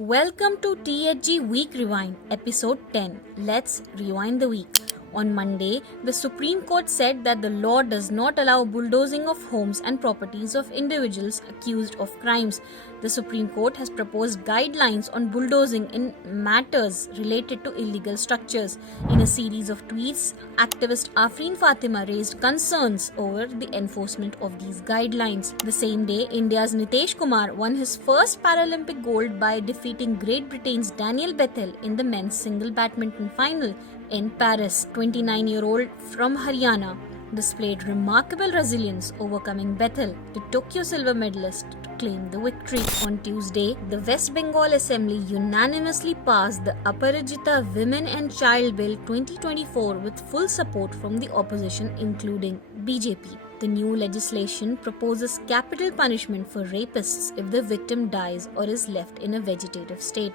Welcome to THG Week Rewind, episode 10. Let's rewind the week. On Monday, the Supreme Court said that the law does not allow bulldozing of homes and properties of individuals accused of crimes. The Supreme Court has proposed guidelines on bulldozing in matters related to illegal structures. In a series of tweets, activist Afreen Fatima raised concerns over the enforcement of these guidelines. The same day, India's Nitesh Kumar won his first Paralympic Gold by defeating Great Britain's Daniel Bethel in the men's single badminton final in Paris. 29-year-old from Haryana displayed remarkable resilience, overcoming Bethel, the Tokyo silver medalist, to claim the victory. On Tuesday, the West Bengal Assembly unanimously passed the Aparajita Women and Child Bill 2024 with full support from the opposition, including BJP. The new legislation proposes capital punishment for rapists if the victim dies or is left in a vegetative state.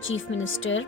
Chief Minister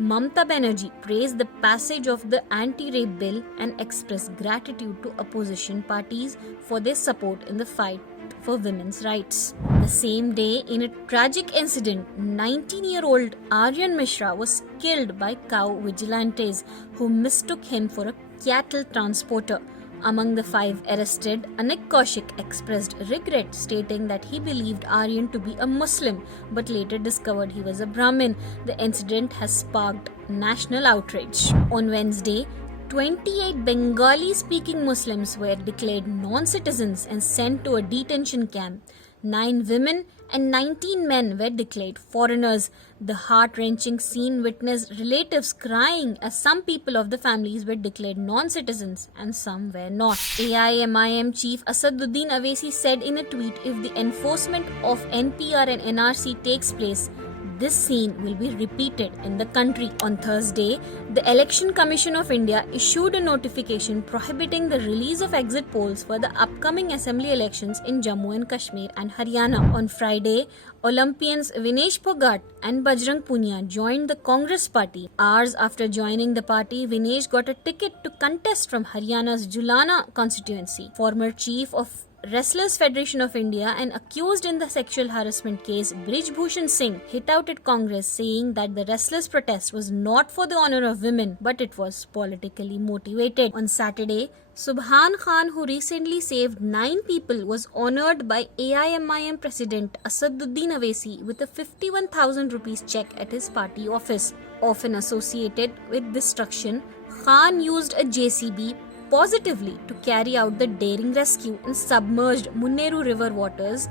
Mamta Banerjee praised the passage of the anti-rape bill and expressed gratitude to opposition parties for their support in the fight for women's rights. The same day, in a tragic incident, 19-year-old Aryan Mishra was killed by cow vigilantes who mistook him for a cattle transporter. Among the 5 arrested, Anik Kaushik expressed regret, stating that he believed Aryan to be a Muslim but later discovered he was a Brahmin. The incident has sparked national outrage. On Wednesday, 28 Bengali-speaking Muslims were declared non-citizens and sent to a detention camp. 9 women and 19 men were declared foreigners. The heart-wrenching scene witnessed relatives crying as some people of the families were declared non-citizens and some were not. AIMIM chief Asaduddin Owaisi said in a tweet, if the enforcement of NPR and NRC takes place, this scene will be repeated in the country. On Thursday, the Election Commission of India issued a notification prohibiting the release of exit polls for the upcoming assembly elections in Jammu and Kashmir and Haryana. On Friday, Olympians Vinesh Phogat and Bajrang Punia joined the Congress party. Hours after joining the party, Vinesh got a ticket to contest from Haryana's Julana constituency. Former chief of Wrestlers Federation of India and accused in the sexual harassment case, Brij Bhushan Singh, hit out at Congress, saying that the wrestlers' protest was not for the honor of women, but it was politically motivated. On Saturday, Subhan Khan, who recently saved 9 people, was honored by AIMIM President Asaduddin Owaisi with a 51,000 rupees check at his party office. Often associated with destruction, Khan used a JCB positively to carry out the daring rescue in submerged Munneru River waters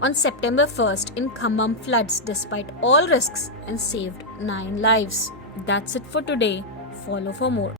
on September 1st in Khammam floods despite all risks and saved 9 lives. That's it for today. Follow for more.